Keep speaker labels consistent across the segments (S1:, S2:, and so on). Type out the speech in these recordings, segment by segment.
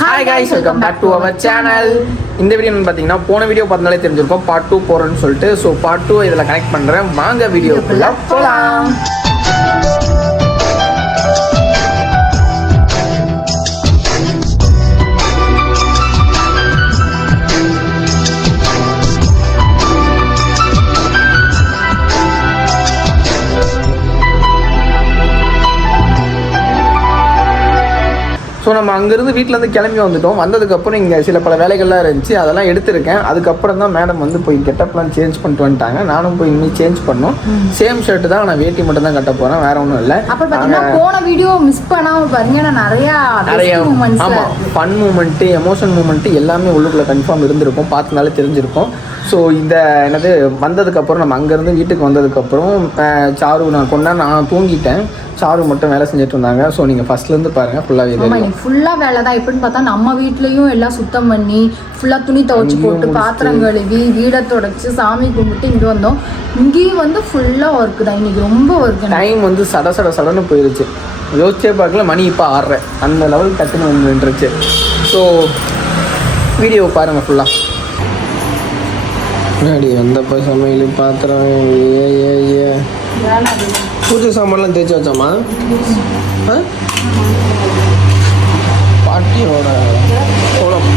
S1: Hi guys welcome back to our channel இந்த video பார்த்தீங்கன்னா போன வீடியோ பார்த்தாலே தெரிஞ்சிருக்கோம். பார்ட் டூ போகிறேன்னு சொல்லிட்டு ஸோ பார்ட் டூ இதில் கனெக்ட் பண்ணுறேன் வாங்க வீடியோக்குள்ள போகலாம் ஸோ நம்ம அங்கேருந்து வீட்டிலேருந்து கிளம்பி வந்துட்டோம். வந்ததுக்கப்புறம் இங்கே சில பல வேலைகள்லாம் இருந்துச்சு. அதெல்லாம் எடுத்திருக்கேன். அதுக்கப்புறம் தான் மேடம் வந்து போய் கெட்டப்லாம் சேஞ்ச் பண்ணிட்டு வந்துட்டாங்க. நானும் போய் இனிமேல் சேஞ்ச் பண்ணோம். சேம் ஷர்ட் தான் நான் வேட்டி மட்டும் தான் கட்ட போகிறேன் வேற ஒன்றும் இல்லை.
S2: அப்புறம் பாத்தீங்கன்னா போன வீடியோ மிஸ் பண்ணாம பாருங்க. நான் நிறைய
S1: நிறைய ஆமாம் ஃபன் மூமெண்ட்டு எமோஷன் மூமெண்ட்டு எல்லாமே உள்ளுக்குள்ளே கன்ஃபார்ம் இருந்திருக்கும். பார்த்தனால தெரிஞ்சிருக்கும். ஸோ இந்த என்னது வந்ததுக்கப்புறம் நம்ம அங்கேருந்து வீட்டுக்கு வந்ததுக்கப்புறம் சாரு நான் கொண்டா நான் தூங்கிட்டேன். சாரு மட்டும் வேலை செஞ்சுட்டு இருந்தாங்க. ஸோ நீங்கள் ஃபஸ்ட்லேருந்து பாருங்கள் ஃபுல்லாகவே தெரியும்.
S2: எனக்கு ஃபுல்லா வேலை தான். எப்படின்னு பார்த்தா நம்ம வீட்லயும் எல்லாம் சுத்தம் பண்ணி ஃபுல்லா துணி துவைச்சு போட்டு. பாத்திரம் கழுவி வீடை தொடச்சு சாமி கும்பிட்டு இங்க வந்தோம். இங்கேயும் வந்து ஃபுல்லா ஒர்க் தான். இன்னைக்கு ரொம்ப ஒர்க்
S1: டைம் வந்து சட சட சடன்னு போயிருச்சு. யோசிச்சே பார்க்கல மணி இப்போ ஆடுறேன் அந்த லெவல் டக்குன்னு வந்து நின்றுச்சு ஸோ வீடியோ பாருங்கள் ஃபுல்லாக முன்னாடி வந்தப்போ சமையல் பாத்திரம் ஏ ஏ ஏ. பூஜை சாமான்லாம் தேய்ச்சி வச்சாமா? ஆ? பாட்டியோட கோலம்.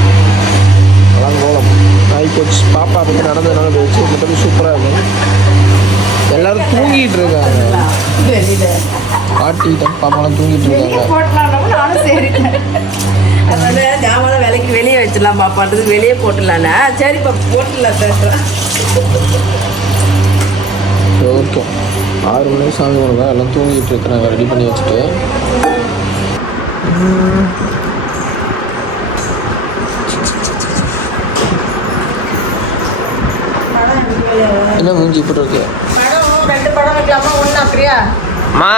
S1: அதான் கோலம். ஆகி போச்சு. பாப்பா அப்படி நடந்ததுனால போச்சு மற்றபடி சூப்பராக இருக்கும். எல்லாரும் தூங்கிட்டு இருக்காங்க. பாட்டி தன் பாப்பாலாம் தூங்கிட்டு இருக்காங்க.
S3: அதனால ஜாமான் விலைக்கு வெளியே வச்சிடலாம் பாப்பான்றதுக்கு வெளியே போட்டுடலாண்ணா சரிப்பா போட்டுடலாம் சார்
S1: ஓகே. ஆறு மணி சாமி கொடுங்க எல்லாம் தூங்கிட்டு இருக்கிறாங்க ரெடி பண்ணி வச்சுட்டு. என்ன மூஞ்சி இப்படி இருக்கு?
S3: ரெண்டு படம் வைக்கலாமா? ஒன்றா பிரியா?
S1: அம்மா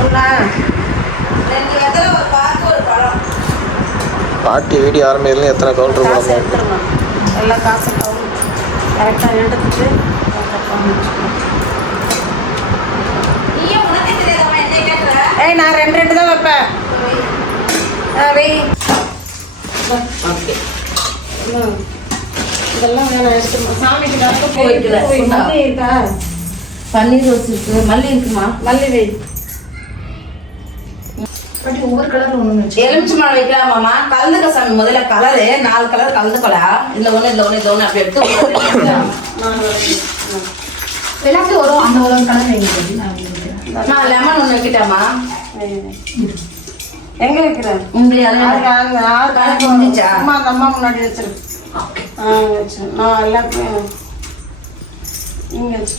S3: ஒன்றா ரெண்டு எதில் ஒரு பார்த்து ஒரு படம்
S1: பாட்டி வீடியோ ஆரம்பிக்கலாம் எத்தனை கவுண்டர்
S3: காசு
S1: போடணும்
S3: எடுத்துடணும் எல்லாம் காசு கவுண்ட் கரெக்டாக எடுத்துட்டு ஏய் நான் ரெண்டு ரெண்டு தான் வைப்பேன். ஆ வை. ஓகே. இதெல்லாம் வேணாம் எடுத்து சாமிக்கு கரெக்டாக
S4: வைக்கல.
S3: போய் மல்லி இருக்கா?
S4: பன்னீர் ரோஸ் இருக்கு. மல்லி இருக்குமா?
S3: மல்லி வை.
S2: பட் ஒவ்வொரு கலர் ஒன்று
S4: எலுமிச்சை மழை வைக்கலாமாமா கலந்துக்க சாமி முதல்ல கலரு நாலு கலர் கலந்துக்கலாம் இதுல ஒண்ணு இதுல ஒண்ணு இதுல ஒண்ணு அப்படி எடுத்து.
S2: எல்லாத்தையும் ஒரு அந்த ஒரு கலர்
S4: அம்மா லெமன் ஒண்ணு வைக்கிட்டாமா
S3: எங்க ஆறு
S4: கணக்கு வந்துச்சா?
S3: அம்மா அந்த அம்மா முன்னாடி வச்சிரு ஆ வச்சு. நான் எல்லாத்தையும் இங்க வச்சு.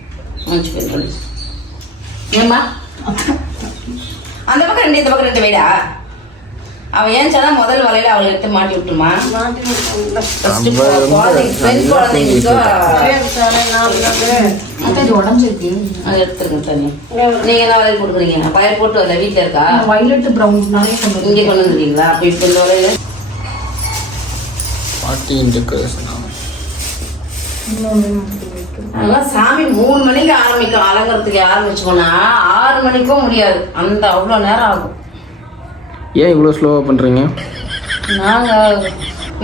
S4: మంచి పెట్టుకోండి ఏమ్మా அந்த பக்கம் ரெண்டு இந்த பக்கம் ரெண்டு வீடா அவன் ஏன்ச்சாதான் முதல் வலையில அவளை எடுத்து மாட்டி விட்டுமா
S3: మాటి
S4: ஃபர்ஸ்ட் குழந்தைங்க பெண் குழந்தைங்களுக்கு
S2: அப்போ இது உடஞ்சிருக்கு
S4: அது எடுத்துருங்க தண்ணி நீங்க என்ன வலையில் கொடுக்குறீங்க பயிர் போட்டு வரல வீட்டில் இருக்கா
S2: வயலட் ப்ரௌன் நிறைய கொண்டு
S4: இங்கே கொண்டு வந்துருக்கீங்களா அப்போ இப்போ இந்த வலையில
S1: பாட்டியின் டெக்கரேஷன்
S4: அதெல்லாம் சாமி மூணு மணிக்கு ஆரம்பிக்கும் அலங்கறதுக்கு ஆரம்பிச்சோம்னா ஆறு மணிக்கும் முடியாது. அந்த அவ்வளோ நேரம் ஆகும்.
S1: ஏன் இவ்வளோ ஸ்லோவாக பண்ணுறீங்க
S4: நாங்கள்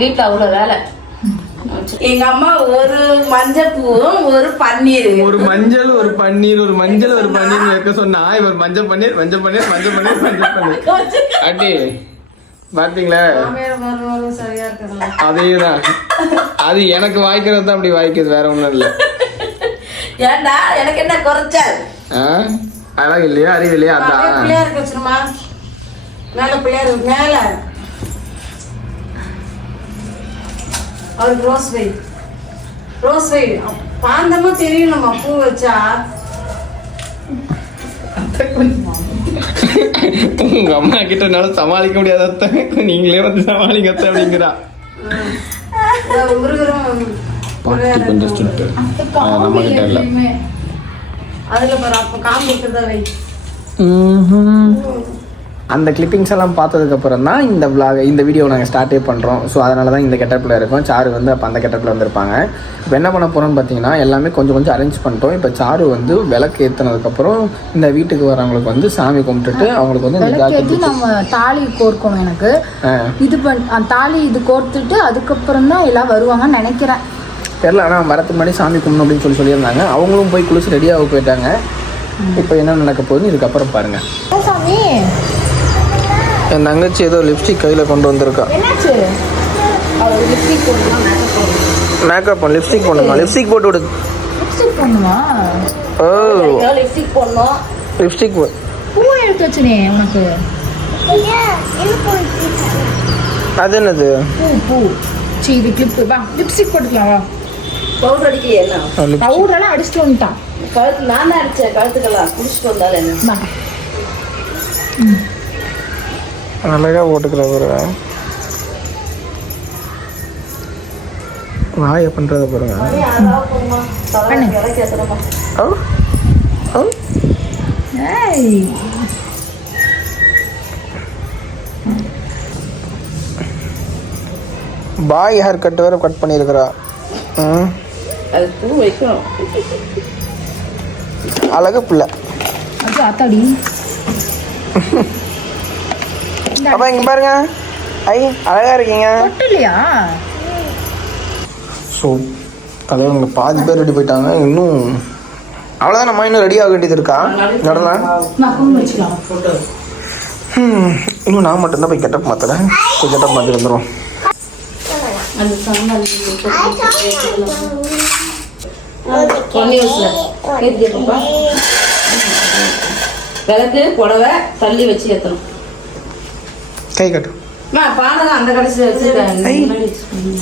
S4: வீட்டில் அவ்வளோ வேலை.
S3: எங்க அம்மா ஒரு மஞ்சள் பூவும் ஒரு பன்னீர்.
S1: ஒரு மஞ்சள் ஒரு பன்னீர் ஒரு மஞ்சள் ஒரு பன்னீர் வைக்க சொன்னா இவர் மஞ்சள் பன்னீர் மஞ்சள் பன்னீர் மஞ்சள் பன்னீர் மஞ்சள் பன்னீர். அட்டி பாத்தீங்களா? அதேதான் அது எனக்கு வாய்க்கிறது தான் அப்படி வாய்க்குது வேற ஒண்ணும் இல்லை.
S4: ஏன்டா எனக்கு என்ன குறைச்சல்?
S1: அழகு இல்லையா அறிவு இல்லையா அதான்
S3: பிள்ளையாருக்கு வச்சிருமா? மேல பிள்ளையார் மேல. அவருக்கு ரோஸ் வை
S4: ரோஸ் வை பாந்தமா தெரியணுமா பூ வச்சா?
S1: உங்க அம்மா கிட்ட என்னால சமாளிக்க முடியாத. நீங்களே வந்து சமாளிக்க அத்தை அப்படிங்கிறா. கொஞ்சம் ஸ்ட்ரிக்ட் நம்ம கிட்ட இல்ல.
S4: அதுல பாரு அப்ப காம்பு இருக்கிறதா வை.
S1: அந்த கிளிப்பிங்ஸ் எல்லாம் பார்த்ததுக்கு அப்புறம் தான் இந்த vlog இந்த வீடியோ நாங்கள் ஸ்டார்ட்டே பண்ணுறோம் ஸோ அதனால தான் இந்த கெட்டப்பில் இருக்கோம். சாரு வந்து அப்போ அந்த கெட்டப்பில் வந்திருப்பாங்க. இப்போ என்ன பண்ண போகிறோம்னு பார்த்தீங்கன்னா எல்லாமே கொஞ்சம் கொஞ்சம் அரேஞ்ச் பண்ணிட்டோம். இப்போ சாரு வந்து விளக்கு ஏற்றுனதுக்கப்புறம் இந்த வீட்டுக்கு வரவங்களுக்கு வந்து சாமி கும்பிட்டுட்டு அவங்களுக்கு வந்து இந்த
S2: விளக்கேற்றி நம்ம தாலி கோர்க்கணும் எனக்கு. இது பண் அந்த தாலி இது கோர்த்துட்டு அதுக்கப்புறம் தான் எல்லாம் வருவாங்கன்னு நினைக்கிறேன்.
S1: தெரில ஆனால் வரத்துக்கு முன்னாடி சாமி கும்பிடணும் அப்படின்னு சொல்லி சொல்லியிருந்தாங்க. அவங்களும் போய் குளிச்சு ரெடியாக போயிட்டாங்க. இப்போ என்ன நடக்க போகுதுன்னு இதுக்கப்புறம் பாருங்கள்
S2: சாமி?
S1: என் தங்கச்சி ஏதோ லிப்ஸ்டிக் கையில் கொண்டு வந்திருக்கா.
S2: என்னாச்சு? அவர் லிப்ஸ்டிக் போடணும்
S1: மேக்கப் பண்ண லிப்ஸ்டிக் பண்ணுமா லிப்ஸ்டிக் போட்டு விடு.
S2: லிப்ஸ்டிக் போடணுமா?
S1: ஓ.
S4: லிப்ஸ்டிக் போடணும்.
S1: லிப்ஸ்டிக்
S2: பூ. எடுத்து வச்சுனே உனக்கு.
S1: அது என்னது?
S2: பூ பூ. சரி இது கிளிப்பு வா லிப்ஸ்டிக் போட்டுக்கலாம் வா.
S4: பவுடர் அடிக்க என்ன?
S2: பவுடரெல்லாம் அடிச்சுட்டு வந்துட்டான்.
S4: கழுத்து நான் தான் அடிச்சேன். கழுத்துக்கெல்லாம் குடிச்சிட்டு வந்தாலும் என்ன?
S2: வா.
S1: அழகா போட்டுக்கிற ஒரு வாயை பண்ணுறத பாருங்க பாய் ஹேர் கட் வேற கட் பண்ணியிருக்கிறா. ம்
S4: அது பூ வைக்கணும்
S1: அழகு பிள்ளை.
S2: அது அத்தாடி
S1: அப்பா இங்க பாருங்க. ஐ அழகா இருக்கீங்க.
S2: இல்லையா
S1: ஸோ தலைவங்க பாதி பேர் ரெடி போயிட்டாங்க. இன்னும் அவ்வளோதான் நம்ம இன்னும் ரெடி ஆக வேண்டியது இருக்கா? ம், இன்னும் நான் மட்டும்தான் போய் கெட்டப் மாத்துறேன் போய் கெட்டப் மாற்றி வந்துடும்
S4: விளக்கு புடவை தள்ளி வச்சு ஏற்றணும்
S1: கை கட்டு.
S4: அம்மா பானை தான் அந்த கடைசியில் வச்சுக்கோங்க.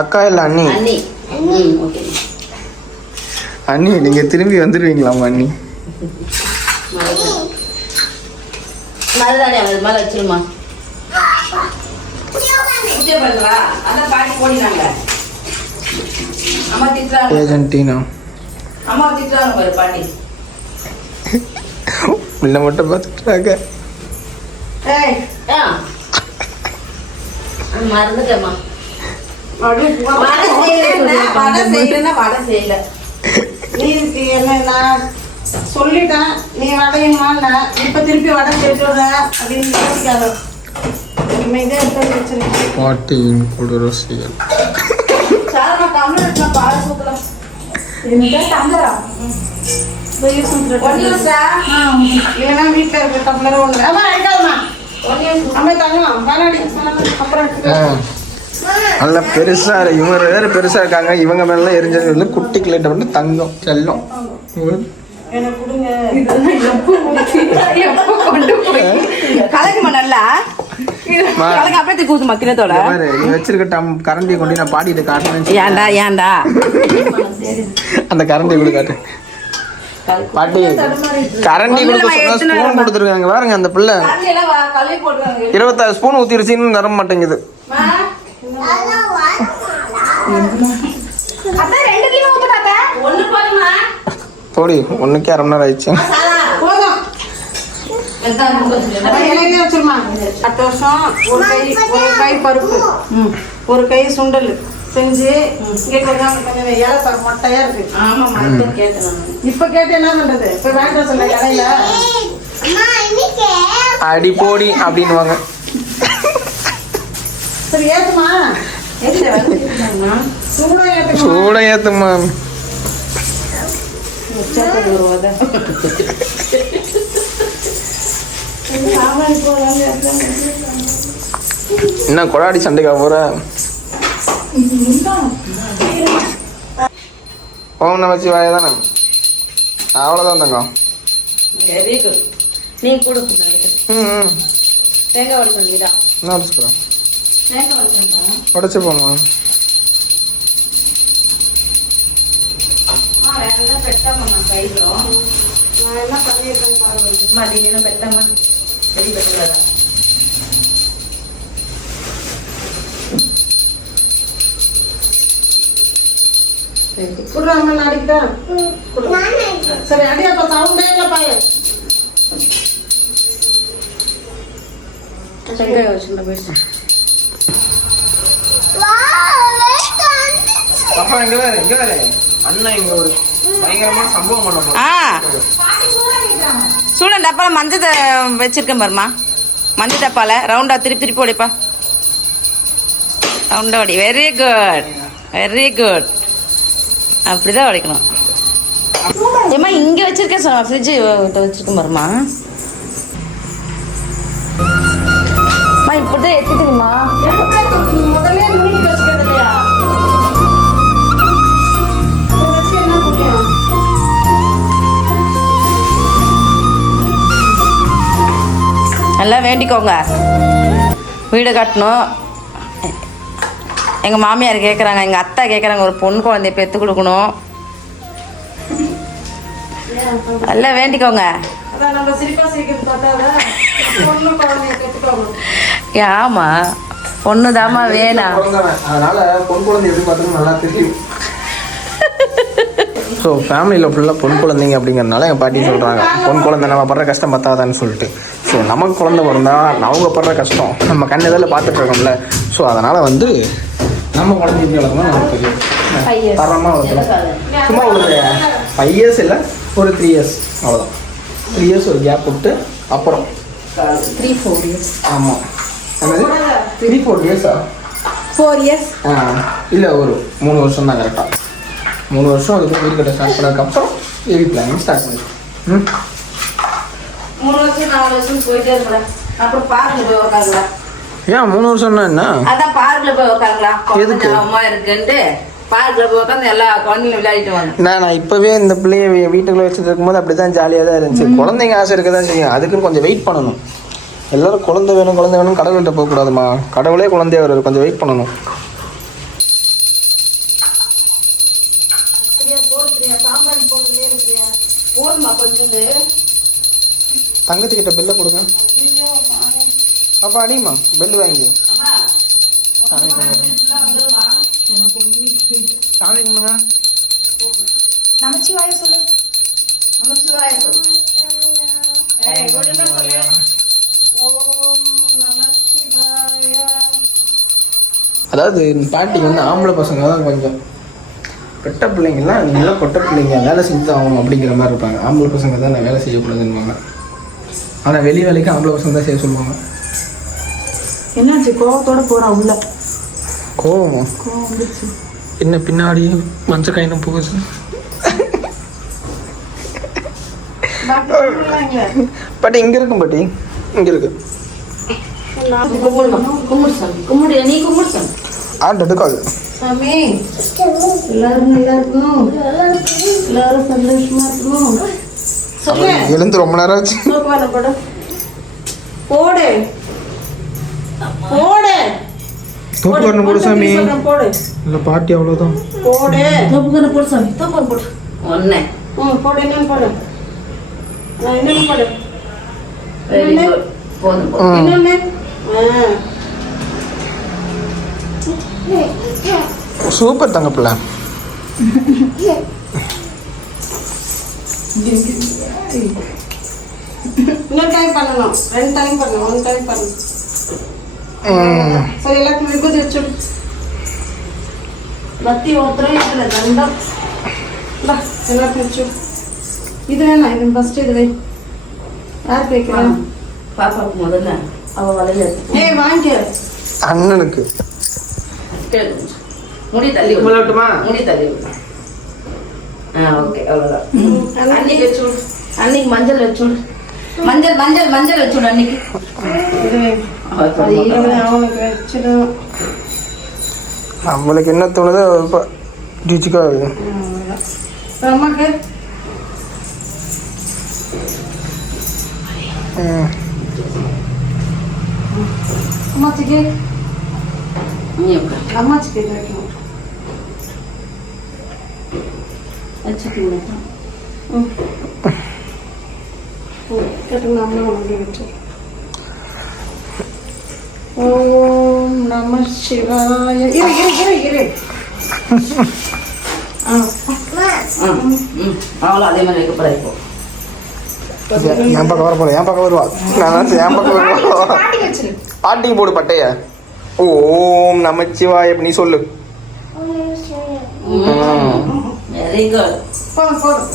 S1: அக்கா இல்லை அண்ணி?
S4: அண்ணி.
S1: நீங்கள் திரும்பி வந்துடுவீங்களாம்மா அண்ணி?
S4: மருதாணி அது மேலே வச்சிருமா? பூஜை பண்ணுறா அதான் பாட்டி போடினாங்க. அம்மா திட்டுறாங்க.
S1: ஏஜென்டினா
S4: அம்மா திட்டுறாங்க பாரு பாட்டி.
S1: உள்ள மட்டும் பார்த்துட்டாங்க
S4: ஏய் ஆ. மறந்துட்டேம்மா. வடை செய்யலைன்னா வடை செய்யலைன்னா வடை செய்யல.
S3: நீ என்ன நான் சொல்லிட்டேன். நீ வடையுமான்னு இப்ப திருப்பி வடை செய்யுற அப்படின்னு யோசிக்காத.
S1: பாட்டியின்
S3: அப்புறம் எடுத்துக்கலாம்.
S1: நல்ல பெருசா. இவங்க வேற பெருசா இருக்காங்க. இவங்க மேல எரிஞ்சது வந்து குட்டி கிளேட்ட வந்து தங்கம் செல்லம்.
S3: எனக்கு கொடுங்க.
S4: எப்போ கொண்டு போய் கலக்குமா நல்லா?
S1: நீ வச்சிருக்க டம் கரண்டியை கொண்டு நான் பாடிட்டு காட்டுறேன்
S4: ஏன்டா ஏன்டா?
S1: அந்த கரண்டி கொடு காட்டு. பாட்டி கரண்டி கொடுக்க சொன்னா ஸ்பூன் கொடுத்துருக்காங்க. பாருங்க அந்த பிள்ளை. இருபத்தாறு ஸ்பூன் ஊத்திருச்சுன்னு தர மாட்டேங்குது. போடி ஒண்ணுக்கே அரை மணி நேரம் ஆயிடுச்சு.
S3: அடுத்த வருஷம் ஒரு கை ஒரு கை பருப்பு. ஒரு கை சுண்டல். செஞ்சு இங்கே கொஞ்சம் கொஞ்சம் ஏலக்காய் மொட்டையா இருக்கு.
S4: ஆமாம்மா கேட்டேன் நானு.
S3: இப்ப கேட்டு என்ன பண்றது? இப்ப வாங்கிட்டு சொல்ல கடையில
S1: அடி போடி அப்படின்னுவாங்க.
S3: சரி ஏத்துமா? சூடா ஏத்துமா
S1: சூட என்ன கொடாடி சண்டைக்கா போற? ஓம் நமச்சி வாய தானே? அவ்வளோதான் தங்கம்.
S4: நீ கொடு. தேங்காய் உடைக்கணுமா
S1: உடச்சி போமா
S4: ஆ வேற எதாவது பெட்டாமா நான் கையிலும்
S3: குடுறாங்க நான் அடிக்கிட்டா சரி அடி அப்ப சவுண்டே இல்லை பாரு
S1: அப்பா இங்க வேற இங்க வேற அண்ணன் இங்க ஒரு பயங்கரமான சம்பவம் பண்ண போறோம்
S4: ஆ டப்பாவில் டப்பால மஞ்சள் த- வச்சிருக்கேன் பாருமா மஞ்சள் டப்பால ரவுண்டா திருப்பி திருப்பி ஓடிப்பா. ரவுண்டா ஓடி. வெரி குட் வெரி குட் அப்படிதான் உடைக்கணும். ஏம்மா இங்க வச்சிருக்கேன் ஃப்ரிட்ஜ் வச்சிருக்கேன் பாருமா அம்மா இப்படிதான்
S3: எடுத்துக்கணுமா
S4: நல்லா வேண்டிக்கோங்க. வீடு கட்டணும். எங்கள் மாமியார் கேட்குறாங்க எங்கள் அத்தை கேட்குறாங்க ஒரு பொண்ணு குழந்தைய பெற்று கொடுக்கணும். நல்லா வேண்டிக்கோங்க. ஆமா. பொண்ணு தாமா வேணாம்
S1: அதனால பொன் குழந்தை எப்படி நல்லா தெரியும். ஸோ ஃபேமிலியில் ஃபுல்லாக பொன் குழந்தைங்க அப்படிங்கிறதுனால எங்கள் பாட்டி சொல்கிறாங்க பொன் குழந்தை நம்ம படுற கஷ்டம் பத்தாதான்னு சொல்லிட்டு. ஸோ நமக்கு குழந்தை பிறந்தா அவங்க படுற கஷ்டம் நம்ம கண் இதில் பார்த்துட்டு இருக்கோம்ல. ஸோ அதனால் வந்து நம்ம குழந்தை எப்படி வளர்க்கணும் நமக்கு தெரியும் தரமாக வளர்க்கணும். சும்மா ஒரு ஃபைவ் இயர்ஸ் இல்லை ஒரு த்ரீ இயர்ஸ் அவ்வளோதான் த்ரீ இயர்ஸ் ஒரு கேப் விட்டு அப்புறம்.
S2: த்ரீ ஃபோர் இயர்ஸ்
S1: ஆமாம் என்னது? த்ரீ ஃபோர் இயர்ஸா
S2: ஃபோர் இயர்ஸ்
S1: ஆ. இல்லை ஒரு மூணு வருஷம் தான் கரெக்டாக மூணு வருஷம் அதுக்கு வீடு கட்ட ஸ்டார்ட் பண்ணதுக்கப்புறம் பேபி பிளானிங் ஸ்டார்ட் பண்ணி ம்?
S4: மூணு வருஷம் நாலு வருஷம் போயிட்டே இருக்கிறேன் அப்புறம் பார்க்கில் போய் உக்காங்களா
S1: ஏன் மூணு வருஷம்னா என்ன?
S4: அதான் பார்க்கில் போய் உக்காங்களா
S1: எதுக்கு?
S4: குழந்தை அம்மா இருக்குன்ட்டு பார்க்கில் போய் உட்காந்து எல்லா குழந்தைங்களும் விளையாடிட்டு வாங்க
S1: நான் நான் இப்போவே இந்த பிள்ளைய வீட்டுக்குள்ள வச்சுட்டு இருக்கும்போது அப்படி தான் ஜாலியாக தான் இருந்துச்சு. குழந்தைங்க ஆசை இருக்க தான் செய்யும். அதுக்குன்னு கொஞ்சம் வெயிட் பண்ணணும். எல்லாரும் குழந்தை வேணும் குழந்தை வேணும் கடவுள்கிட்ட போகக்கூடாதுமா கடவுளே குழந்தைய வருது கொஞ்சம் வெயிட் பண்ணணும்.
S4: போதுமா கொஞ்சம்
S1: தங்கத்துக்கிட்ட பெல்லை கொடுங்க. அப்பா அடிமா பெல் வாங்கி சாமி கும்பிடுங்க. சாமி கும்பிடுங்க.
S2: நமச்சிவாய சொல்லு.
S1: அதாவது பாட்டிக்கு வந்து ஆம்பளை பசங்க தான் கொஞ்சம். பெட்ட பிள்ளைங்கலாம் நீங்களாம் பொட்ட பிள்ளைங்க. வேலை செஞ்சு தான் ஆகணும் அப்படிங்கிற மாதிரி இருப்பாங்க. ஆம்பளை பசங்க தான் நான் வேலை செய்யக்கூடாதுன்னுவாங்க. ஆனால் வெளி வேலைக்கு ஆம்பளை பசங்க தான் செய்ய சொல்லுவாங்க.
S2: என்னாச்சு? கோவத்தோட போறா உள்ள.
S1: கோவமா? என்ன பின்னாடி மஞ்சள் கைனம் போகுது பாட்டி இங்கே இருக்கும் பாட்டி. இங்கே இருக்கு.
S3: எல்லாரும் நல்லா இருக்கணும். எல்லாரும் சந்தோஷமா இருக்கணும்.
S1: எழுந்து ரொம்ப நேரம் ஆச்சு.
S3: போடு. போடு. போடு.
S1: தூக்கு வரணும் போடு சாமி. இல்லை பாட்டி அவ்வளோதான்
S3: போடு.
S4: தோப்புக்கண்ணு போடு சாமி. தோப்பு போடு. ஒன்னே
S3: ம் போடு என்னன்னு போடு. நான் என்னன்னு போடு.
S4: வெரி குட் போதும் போதும்.
S3: இன்னொன்னு ஆ.
S1: சூப்பர் தங்க பிள்ளை
S3: இன்னொரு டைம் பண்ணணும். ரெண்டு டைம் பண்ணணும். ஒன் டைம் பண்ணணும். சரி எல்லாருக்கும் விபூதி வச்சுடு. பத்தி ஒருத்தரும் இதுல தண்டம். இந்தா, எல்லாருக்கும் வச்சு இது வேணாம். இது ஃபர்ஸ்ட் இது வை. யாருக்கு வைக்கலாம்
S4: பாப்பாவுக்கு முதல்ல அவ வலையில இருக்கு.
S3: ஏய் வாங்கிக்க.
S1: அண்ணனுக்கு.
S4: முடி தள்ளி முடி தள்ளி. ஆ ஓகே. அவ்வளோதான் அன்னைக்கு வச்சு. அன்னைக்கு மஞ்சள் வச்சு விடு. மஞ்சள் மஞ்சள் மஞ்சள் வச்சு விடு அன்னைக்கு
S1: நம்மளுக்கு என்ன தோணுதோ இப்போ டிச்சுக்கா
S3: அம்மாக்கு
S1: ம்.
S3: அம்மாச்சிக்கு? அம்மாச்சிக்கு வைக்கணும்
S4: வச்சுக்கோங்க.
S3: ஓம் நம சிவாய. இரு இரு இரு இரு. ஆ.
S4: ம் ம். அவ்வளோ அதே மாதிரி வைக்கப்படாது இப்போ.
S1: என் பக்கம் வர போல என் பக்கம் வருவா? நான் என் பக்கம் வருவா?
S3: பாட்டி வச்சிரு
S1: பாட்டிக்கு போடு பட்டைய. ஓம் நமச்சிவாய நீ சொல்லு.
S4: வெரி குட்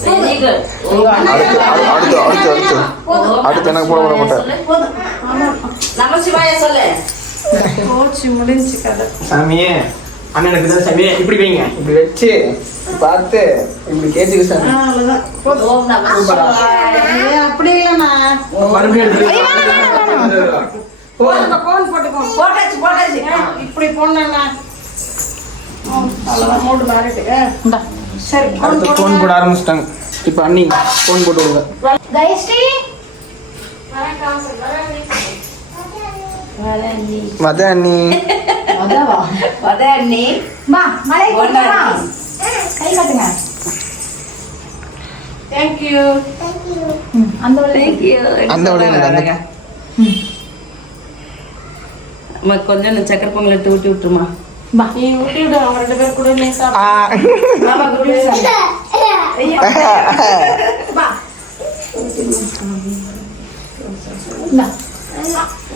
S4: வெரி குட்
S1: அடுத்து அடுத்து அடுத்து அடுத்து அடுத்து. எனக்கு போட விட மாட்டேன்.
S3: போதும். ஆமா
S4: நம சிவாய சொல்லு.
S3: போச்சு முடிஞ்சு கதை.
S1: சாமியே அண்ணனுக்கு தான் சாமியே இப்படி வைங்க. இப்படி வச்சு பார்த்து இப்படி கேட்டுக்கு சாமி.
S3: அப்படி இல்லைண்ணா
S1: மறுபடியும்
S3: கோன் போட்டுக்கோ
S4: போட்டாச்சு போட்டாச்சு.
S3: இப்படி போடணும்ண்ணா அவ்வளோதான் மூடு மாறிட்டு.
S1: அடுத்து ஃபோன் போட ஆரம்பிச்சிட்டாங்க. இப்போ அண்ணி ஃபோன் போட்டு விடுங்க. அண்ணி.
S4: வத அண்ணி.
S2: மா மலை
S4: ஒண்ணா.
S2: கை காட்டுங்க.
S3: தேங்க்யூ
S2: ம், அந்த வழி
S4: தேங்க்யூ
S1: அந்த
S4: கொஞ்சம் சக்கரை பொங்கல் எடுத்து ஊட்டி விட்டுருமா?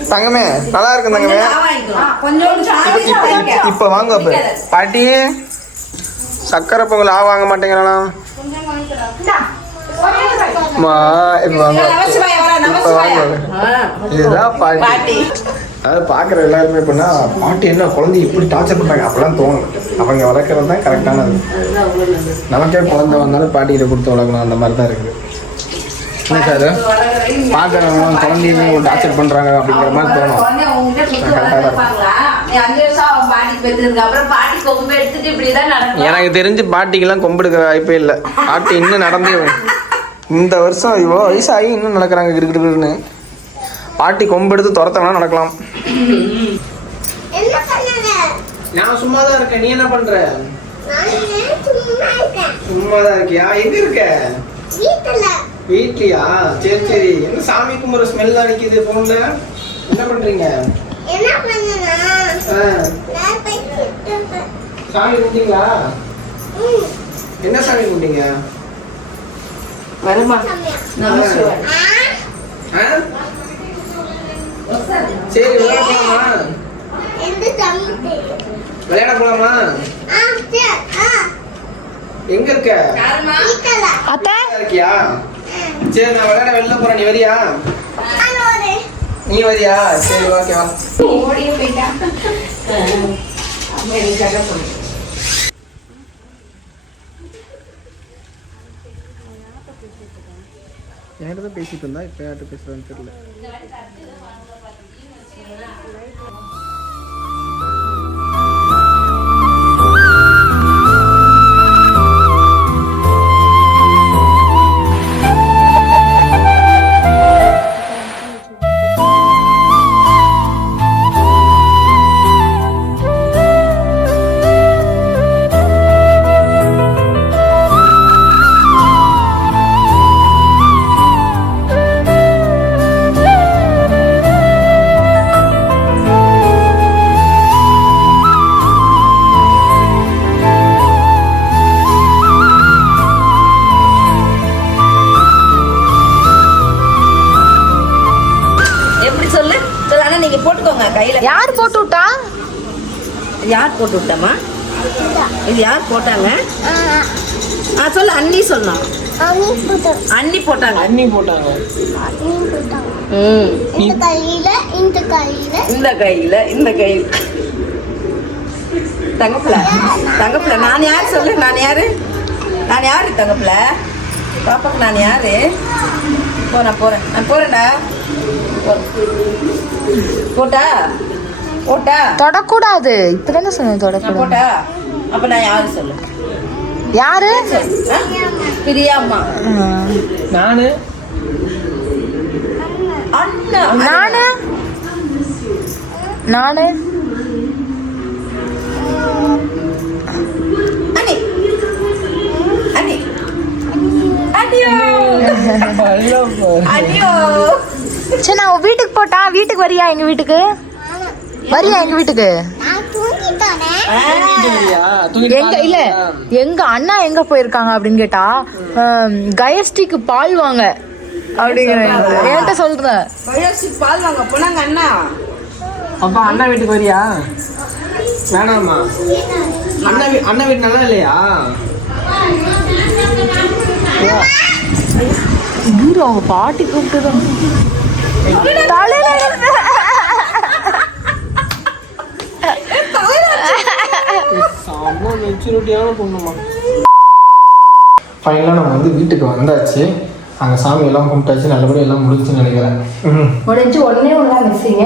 S1: தங்கமே நல்லா இருக்கு தங்கமே இப்ப வாங்க அப்ப பாட்டி சக்கரை பொங்கல் ஆ வாங்க மாட்டேங்கிறானா
S2: இந்தா. ஒரே
S1: வாங்க
S4: நமசிவாய
S1: வாங்க இதுதான் பாட்டி அதாவது பார்க்குற எல்லாருமே எப்படின்னா பாட்டி என்ன குழந்தை இப்படி டார்ச்சர் பண்ணுறாங்க அப்படிலாம் தோணும் அவங்க வளர்க்குறது தான் கரெக்டானது
S4: அதுதான் அவ்வளோ
S1: நமக்கே குழந்தை வந்தாலும் பாட்டிகிட்ட கொடுத்து வளர்க்கணும் அந்த மாதிரி தான் இருக்குது என்ன சார் பார்க்குறவங்க குழந்தையுமே டார்ச்சர் பண்ணுறாங்க அப்படிங்கிற மாதிரி தோணும்
S4: குழந்தைய உங்ககிட்ட
S1: எனக்கு தெரிஞ்சு பாட்டிக்கெல்லாம் கொம்பெடுக்க வாய்ப்பே இல்லை பாட்டி இன்னும் நடந்தே வரும். இந்த வருஷம் இவ்வளோ வயசாகி இன்னும் நடக்கிறாங்க கிடுக்கிடுன்னு பாட்டி கொம்பெடுத்து துரத்தனா நடக்கலாம். நான் சும்மா தான் இருக்கேன். நீ என்ன பண்ற?
S5: சும்மா
S1: தான் இருக்கியா? எங்க இருக்க? வீட்லயா? சரி சரி. என்ன சாமி கும்பிட்ற ஸ்மெல் அடிக்குது போன்ல என்ன பண்றீங்க. சாமி கும்பிட்டீங்களா? என்ன சாமி கும்பிட்டீங்க?
S4: வருமா?
S5: ஆ?
S1: சரி விளையாட போலாமா? எங்க இருக்க? இருக்கியா? சரி நான் விளையாட வெளில போறேன். நீ வரியா? நீ வரியா? சரி ஓகே வா.
S2: ஓடியே போயிட்டான்
S1: என்கிட்ட தான் பேசிட்டு இருந்தா இப்போ யார்கிட்ட பேசுறேன்னு தெரியல
S2: போட்டு
S4: விட்டமா இது யார் போட்டாங்க?
S5: ஆ,
S4: சொல்லு அண்ணி
S5: போட்டோம்.
S4: அண்ணி போட்டாங்க.
S1: அண்ணி போட்டாங்க.
S4: ம்.
S5: இந்த கையில இந்த கையில.
S4: இந்த கையில இந்த கையில். தங்கப்பில தங்கப்பில. நான் யார் சொல்லு? நான் யாரு? நான் யாரு தங்கப்பில? பாப்பாக்கு நான் யாரு? போ நான் போறேன். நான் போறேன்டா. போ- போட்டா? போட்டா?
S2: தொடக்கூடாது. இப்பதானே சொன்னேன் தொடக்கூடாது.
S4: போட்டா? அப்ப நான் யாரு சொல்லு?
S2: யாரு?
S4: ஆ? பிரியாம்மா.
S1: நானு.
S4: அண்ணா.
S2: சரி நான் வீட்டுக்கு போட்டா? வீட்டுக்கு வரியா எங்க வீட்டுக்கு? வரியா எங்க வீட்டுக்கு?
S6: நான் தூங்கிட்டோனே
S2: எங்க இல்ல எங்க அண்ணா எங்க போயிருக்காங்க அப்படின்னு கேட்டா கயஸ்டிக்கு பால் வாங்க அப்படிங்கிற என்கிட்ட சொல்றேன்.
S5: வயசு பால் வாங்க போனாங்க அண்ணா.
S1: அப்பா அண்ணா வீட்டுக்கு வரியா? வேணாமா அண்ணா அண்ணா வீடு நல்லா இல்லையா?
S2: அவங்க பாட்டி கூப்பிட்டுதான் தலையில
S1: மெச்சூரிட்டியான பொண்ணுமா? ஃபைனலாக நம்ம வந்து வீட்டுக்கு வந்தாச்சு. அங்கே சாமி எல்லாம் கும்பிட்டாச்சு. நல்லபடியாக எல்லாம் முடிஞ்சுன்னு நினைக்கிறேன். ம்
S2: முடிஞ்சு ஒன்னே ஒன்றா மிஸ்ஸிங்க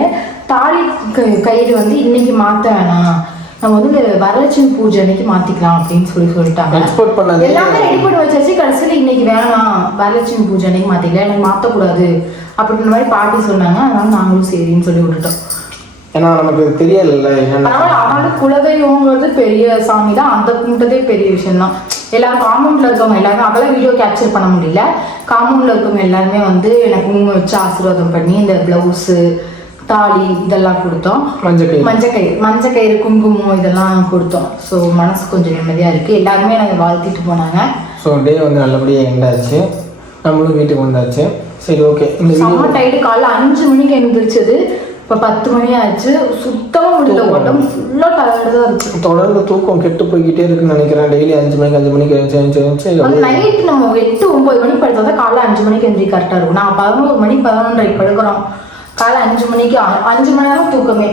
S2: தாலி க- கயிறு வந்து இன்னைக்கு மாத்த வேணாம். நம்ம வந்து வரலட்சுமி பூஜை அன்னைக்கு மாத்திக்கலாம் அப்படின்னு சொல்லி சொல்லிட்டாங்க.
S1: எக்ஸ்போர்ட் பண்ணது
S2: எல்லாமே ரெடி பண்ணி வச்சாச்சு. கடைசியில் இன்னைக்கு வேணாம். வரலட்சுமி பூஜை அன்னைக்கு மாத்திக்கலாம். எனக்கு மாத்தக்கூடாது. அப்படின்ற மாதிரி பாட்டி சொன்னாங்க. அதனால நாங்களும் சரின்னு சொல்லி விட்டுட்டோம்.
S1: ஏன்னா நமக்கு தெரியல
S2: ஆனாலும் குலதெய்வங்கிறது பெரிய சாமி தான். அந்த கும்பிட்டதே பெரிய விஷயம் தான் எல்லாரும் காம்பவுண்ட்ல இருக்கவங்க எல்லாருமே அதெல்லாம் வீடியோ கேப்சர் பண்ண முடியல. காம்பவுண்ட்ல இருக்கவங்க எல்லாருமே வந்து எனக்கு குங்குமம் வச்சு ஆசீர்வாதம் பண்ணி இந்த பிளவுஸு தாலி இதெல்லாம் கொடுத்தோம். மஞ்சக்கயிறு. மஞ்சக்கயிறு. குங்குமம் இதெல்லாம் கொடுத்தோம். ஸோ மனசு கொஞ்சம் நிம்மதியா இருக்கு. எல்லாருமே எனக்கு வாழ்த்திட்டு போனாங்க.
S1: ஸோ டே வந்து நல்லபடியாக எண்டாச்சு. நம்மளும் வீட்டுக்கு வந்தாச்சு. சரி ஓகே இந்த
S2: செம்ம
S1: வீடியோ
S2: டைடு காலைல அஞ்சு மணிக்கு எழுந்திரிச்சது இப்போ பத்து மணி ஆச்சு. சுத்தமா முடியல உடம்பு ஃபுல்லாக டயர்டு தான் இருக்கு.
S1: தொடர்ந்து தூக்கம் கெட்டு போய்கிட்டே இருக்குன்னு நினைக்கிறேன். டெய்லி அஞ்சு மணிக்கு அஞ்சு மணிக்கு எழுந்து
S2: அந்த
S1: அப்படியே
S2: நைட் நம்ம எட்டு ஒன்பது மணிக்கு படுத்தா தான் காலைல அஞ்சு மணிக்கு எந்திரி கரெக்டாக இருக்கும். நான் பதினோரு மணி பதினொன்றரைக்கு படுக்கிறோம். காலைல அஞ்சு மணிக்கு அஞ்சு மணி நேரம் தூக்கமே.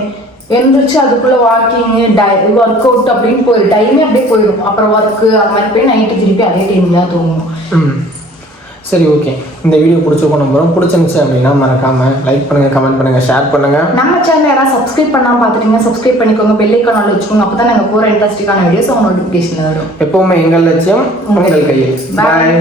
S2: எந்திரிச்சு அதுக்குள்ள வாக்கிங்கு டை ஒர்க் அவுட் அப்படின்னு போயிடும் டைமே அப்படியே போயிடும் அப்புறம் ஒர்க்கு அந்த மாதிரி போய் நைட்டு திருப்பி அதே டைம் தான் தூங்குவோம்
S1: ம். சரி ஓகே இந்த வீடியோ பிடிச்சிருக்கோம் நம்புறோம் பிடிச்சிருந்துச்சு அப்படின்னா மறக்காம லைக் பண்ணுங்க கமெண்ட் பண்ணுங்க ஷேர் பண்ணுங்க.
S2: நம்ம சேனல் யாராவது சப்ஸ்கிரைப் பண்ணாம பார்த்துட்டீங்க சப்ஸ்கிரைப் பண்ணிக்கோங்க பெல் ஐக்கான் வச்சுக்கோங்க. அப்போ தான் நாங்கள் போகிற இன்ட்ரெஸ்டிங்கான வீடியோஸ் உங்க நோட்டிஃபிகேஷன் வரும்.
S1: எப்பவுமே எங்கள் லட்சியம் உங்கள் கையில். பாய்